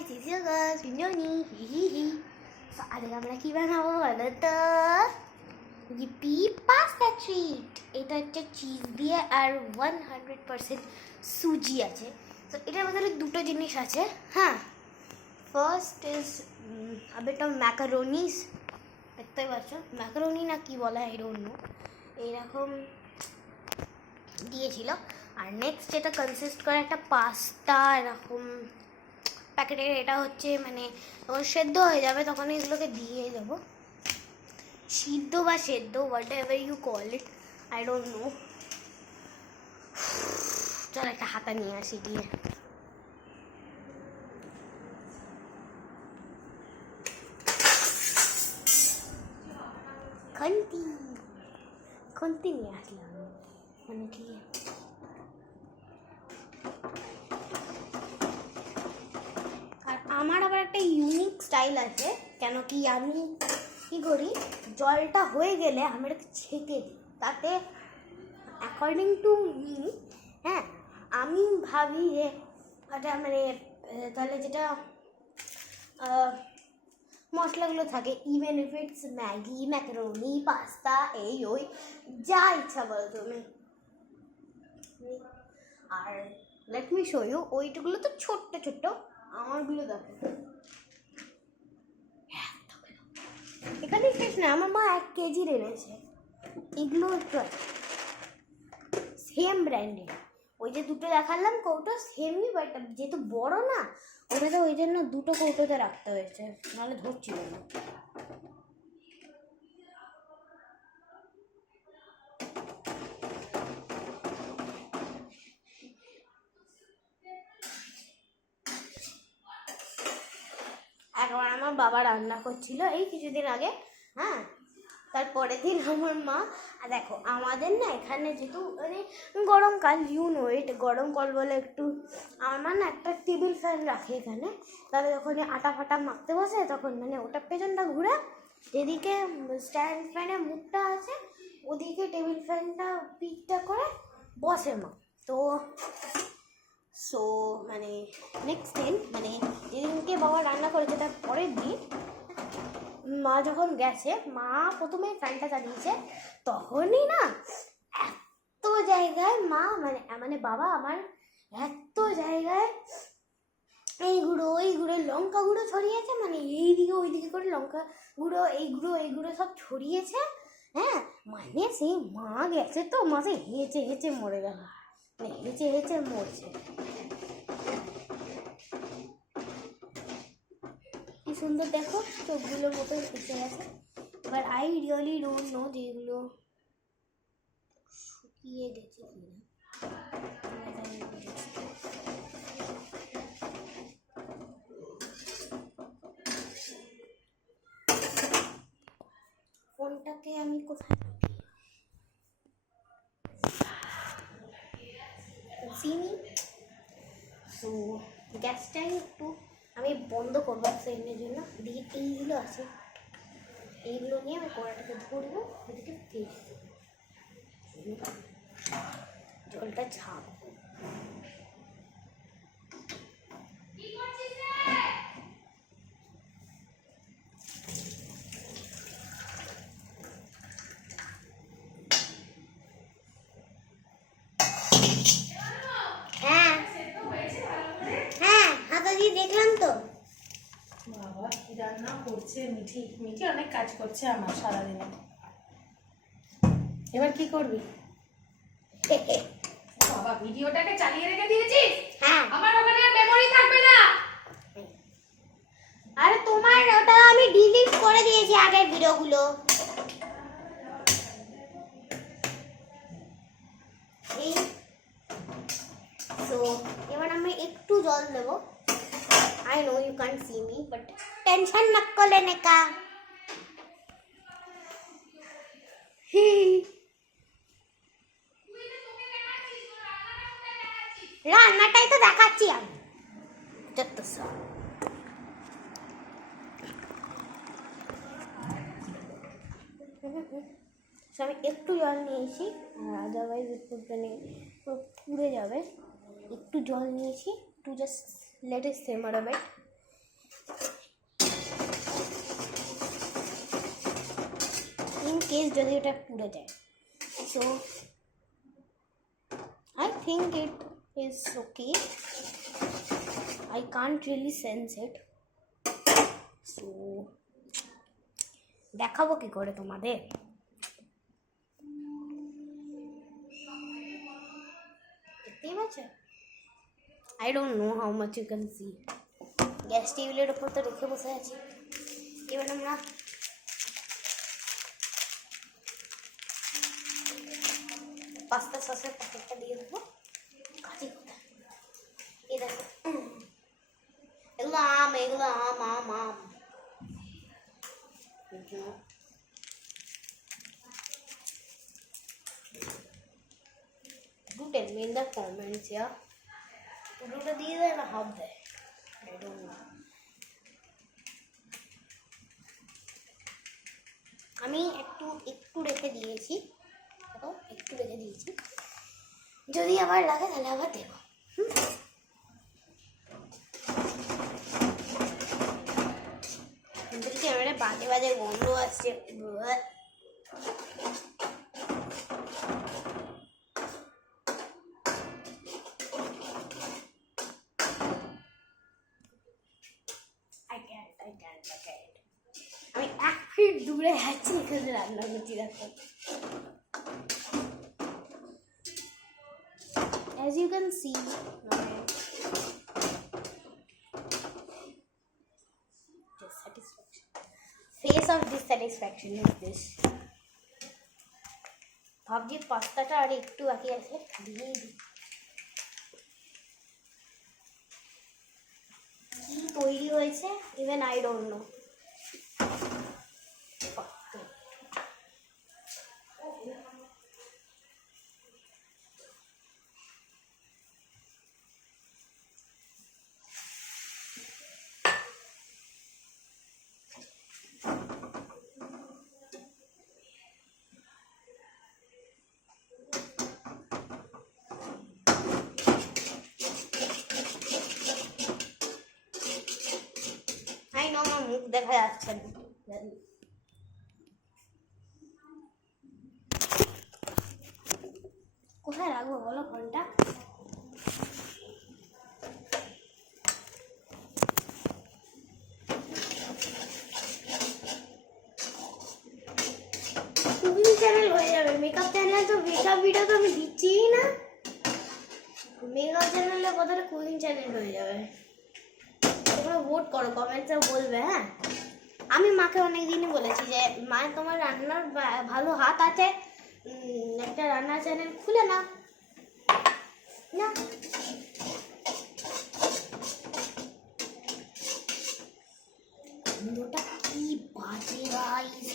guys, this is your girl Pinjoni. So আজকে আমরা কি বানাবো বলো তো? yippee pasta treat. এটা হচ্ছে চিজ দিয়ে আর 100% সুজি আছে। তো এটার মধ্যে দুটো জিনিস আছে। হ্যাঁ, first is a bit of macaronis। দেখতেই পাচ্ছ ম্যাকারোনি না কি বলা হয়, আই ডোন্ট নো, এইরকম দিয়েছিল। আর নেক্সট যেটা কনসিস্ট করে একটা পাস্তা এরকম প্যাকেটের, এটা হচ্ছে মানে যখন সেদ্ধ হয়ে যাবে তখন এগুলোকে দিয়ে দেবো, সিদ্ধ বা সেদ্ধ whatever you call it, I don't know. চল একটা হাতা নিয়ে আসি দিয়ে। খন্তি নিয়ে আসলাম মানে কি, আর আমার আবার একটা ইউনিক স্টাইল আছে। কেন কি আমি কি করি, জলটা হয়ে গেলে আমি এটাকে ছেঁকে দিই, তাতে অ্যাকর্ডিং টু মি, হ্যাঁ, আমি ভাবি যে এটা মানে তাহলে যেটা মশলাগুলো থাকে, even if it's Maggi, macaroni, pasta, এই ওই যা ইচ্ছা বলো তুমি। আর লেট মি শো ইউ, ওইটুগুলো তো ছোট্ট ছোট্ট, আমারগুলো দেখো এখানে শেষ না, আমার মা 1 কেজির এনেছে। এগুলো সেম ব্র্যান্ডের, ওই যে দুটো দেখালাম কৌটো সেমই, বাট যেহেতু বড় না ওটাতে, ওই জন্য দুটো কৌটোতে রাখতে হয়েছে, নাহলে ধরছিল না। একবার আমার বাবা রান্না করছিল এই কিছুদিন আগে, হ্যাঁ, তারপরের দিন আমার মা, আর দেখো আমাদের না এখানে যেহেতু মানে গরমকাল, ইউ নো ইট, গরমকাল বলে একটু আমার না একটা টেবিল ফ্যান রাখে এখানে, তাহলে যখন আটা ফাটা মাখতে বসে তখন মানে ওটা পেছনটা ঘুরে, যেদিকে স্ট্যান্ড ফ্যানের মুখটা আছে ওদিকে টেবিল ফ্যানটা পিকটা করে বসে মা। তো সো মানে নেক্সট দিন মানে যেদিনকে বাবা রান্না করেছে তার পরের দিন মা যখন গেছে, মা প্রথমে ফ্যানটা চালিয়েছে, তখনই না এত জায়গায় মা মানে মানে বাবা আমার এত জায়গায় এই গুঁড়ো ওই গুঁড়ো, লঙ্কা গুঁড়ো ছড়িয়েছে, মানে এইদিকে ওইদিকে করে লঙ্কা গুঁড়ো এই গুঁড়ো সব ছড়িয়েছে। হ্যাঁ, মানে সেই মা গেছে তো মাসে হেঁচে হেঁচে মরে গেল, মানে হেঁচে হেঁচে মরছে। কি সুন্দর দেখো, চোখগুলোর মতো এসে গেছে। এবার আই রিয়েলি ডোন্ট নো যে এগুলো শুকিয়ে গেছে কিনা। ফোনটাকে আমি কোথায় চিনি, সো গ্যাসটাই একটু আমি বন্ধ করবো এক সেকেন্ডের জন্য। দিয়ে এইগুলো আছে, এইগুলো নিয়ে আমি কড়াটাকে ধরবো, ওদিকে তেল জলটা ছাড়বো। হ্যাঁ হ্যাঁ, হাতা দিয়ে দেখলাম তো। বাবা কি রান্না করছে মিঠি, মিঠি অনেক কাজ করছে আমার সারাদিনে। এবার কি করবি? বাবা ভিডিওটাকে চালিয়ে রেখে দিয়েছিস? হ্যাঁ, আমার ওখানে মেমরি থাকবে না। আরে তোমার ওটা আমি ডিলিট করে দিয়েছি আগের ভিডিওগুলো। এই সো এবার আমি একটু জল দেবো। I know you can't see me, but tension मत लेने का। রান্নাটাই তো দেখাচ্ছি আমি যত সব। আমি একটু জল নিয়েছি, আর আদারওয়াইজ একটু মানে পুড়ে যাবে। একটু জল নিয়েছি, to just let it simmer a bit. Cause যদি এটা পুড়ে যায়। So I think it is okay. I can't really sense it. So দেখাবো কি করে তোমাদের? দেখতেই পাচ্ছ? I don't know how much you can see. Gas টেবিলের উপর তো রেখে বসে আছি। এবার আমরা পাস্তা সসের প্যাকেটটা দিয়ে দেবো। কাটি কোথায়? এই দেখো, এগুলো আম, এগুলো আম আম আম। Do tell me in the comments, yeah. পুরোটা দিয়ে দেয় না হাফ দেয়? I don't know. আমি একটু রেখে দিয়েছি, একটু রেখে দিয়েছি, যদি আবার লাগে তাহলে আবার দেবো। কিন্তু ক্যামেরা বাজে বাজে গন্ধ আসছে। আমি 1 ফিট দূরে আছি, এখানে রান্না করছি। দেখো, as you can see, dissatisfaction, face of dissatisfaction is this. ভাবছি পাস্তাটা আর একটু বাকি আছে, দিয়ে দিই। কি তৈরি হয়েছে ইভেন আই ডোন্ট নো। আমার মুখ দেখা যাচ্ছে না। কোথায় রাখবো বলো ফোনটা? কুকিং চ্যানেল হয়ে যাবে, মেকআপ চ্যানেল তো মেকআপ ভিডিও তো আমি দিচ্ছিই না। মেকআপ চ্যানেলে কথাটা কুকিং চ্যানেল হয়ে যাবে। তোমরা ভোট করো, কমেন্টসে বলবে। হ্যাঁ, আমি মাকে অনেক দিনই বলেছি যে মা, তোমার রান্নার ভালো হাত আছে, একটা রান্নার চ্যানেল খুলে না। না, গন্ধটা কি বাজে guys.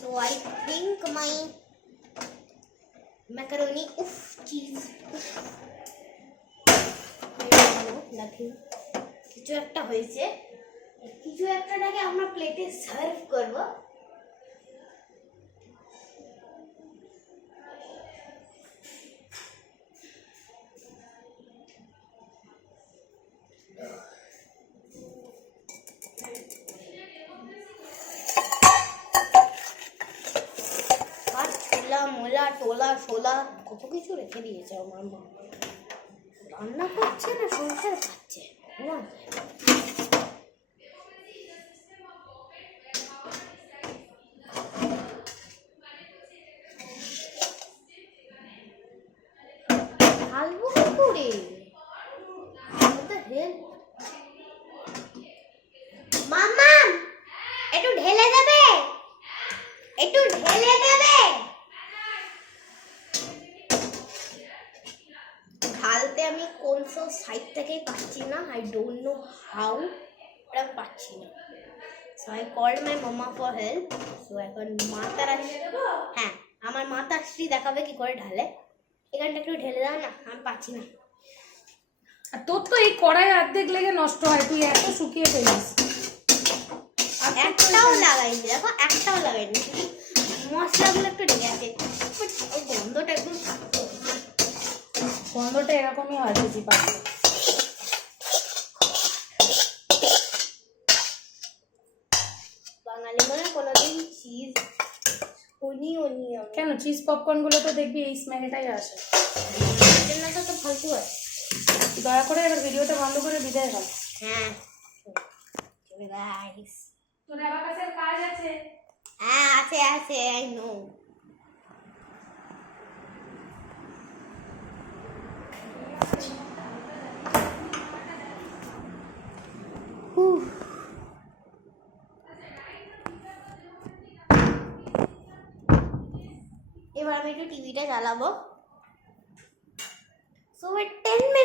So I think my macaroni, cheese, nothing. কিছু একটা হয়েছে, কিছু একটাটাকে আমরা প্লেটে সার্ভ করব। ছোলা মোলা টোলা ছোলা কত কিছু রেখে দিয়েছে আমার মা। রান্না করছে না, সংসার খাচ্ছে না। ঢালবো কি করে? মামা একটু ঢেলে দেবে, একটু ঢেলে দেবে। ঢালতে আমি কোন সব সাইড থেকেই পাচ্ছি না। আই ডোন্ট নো হাউ, এটা পাচ্ছি না। সো আই কল্ড মাই মামা ফর হেল্প। সো এখন মাতাশ্রী, হ্যাঁ আমার মাতাশ্রী দেখাবে কি করে ঢালে। এখানটা একটু ঢেলে দাও না, আমি পাচ্ছি না। আর তোর তো এই কড়াই অর্ধেক লেগে নষ্ট হয়, তুই এত শুকিয়ে ফেলিস। একটাও লাগাইনি, দেখো একটাও লাগাইনি, মশলাগুলো একটু ঢেকে আছে। ওই গন্ধটা একদম, গন্ধটা এরকমই হয় বেশি পাচ্ছে। নিও নিও কেন চিজ পপকর্নগুলো তো দেখবি এই স্মেলটাই আসে। রান্নাটা তো ফালতু আছে। দয়া করে এবার ভিডিওটা বন্ধ করে বিদায় হয়। হ্যাঁ চলে গাইস। তোর অ্যাবাকাসের কাজ আছে। হ্যাঁ আছে আছে আই নো। এবার আমি একটু টিভিটা চালাবো। So 10 minute